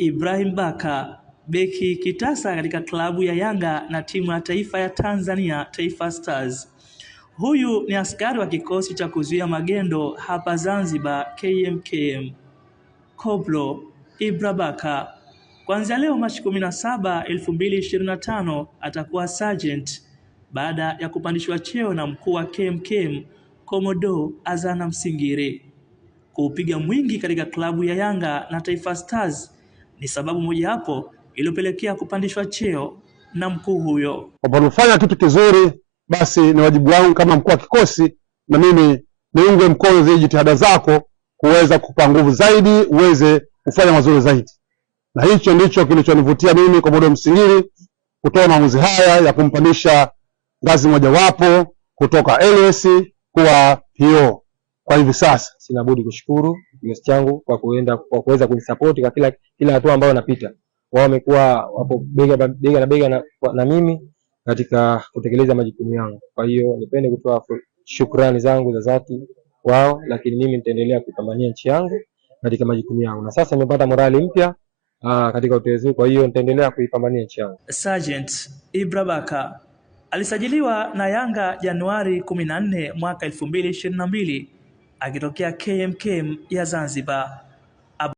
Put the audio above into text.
Ibrahim Baka, beki kitasa katika klabu ya Yanga na timu ya taifa ya Tanzania, Taifa Stars. Huyu ni askari wa kikosi cha kuzuia magendo hapa Zanzibar, KMKM. Koplo Ibrahim Baka kuanzia leo Machi 17, 2025 atakuwa sergeant baada ya kupandishwa cheo na mkuu wa KMKM Commodore Azana Msingiri. Kuupiga mwingi katika klabu ya Yanga na Taifa Stars ni sababu moja hapo iliyopelekea kupandishwa cheo na mkuu huyo. Unapofanya kitu kizuri, basi ni wajibu wangu kama mkuu wa kikosi na mimi niunge mkono zile jitihada zako kuweza kukupa nguvu zaidi uweze kufanya mazuri zaidi. Na hicho ndicho kilichonivutia mimi Commodore Msingiri kutoa maamuzi haya ya kumpandisha ngazi mojawapo kutoka LS kuwa PO. Kwa hivi sasa sina budi kushukuru kikosi changu kwa kuweza kunisupport kwa kila hatua ambayo napita. Wao wamekuwa wapo bega na bega na mimi katika kutekeleza majukumu yangu. Kwa hiyo nipende kutoa shukrani zangu za dhati wao, lakini mimi nitaendelea kupambania nchi yangu katika majukumu yangu. Na sasa nimepata morali mpya katika utetezi, kwa hiyo nitaendelea kuipambania nchi yangu. Sergeant Ibrahim Baka alisajiliwa na Yanga Januari 14 mwaka 2022 akitokea KMKM ya Zanzibar.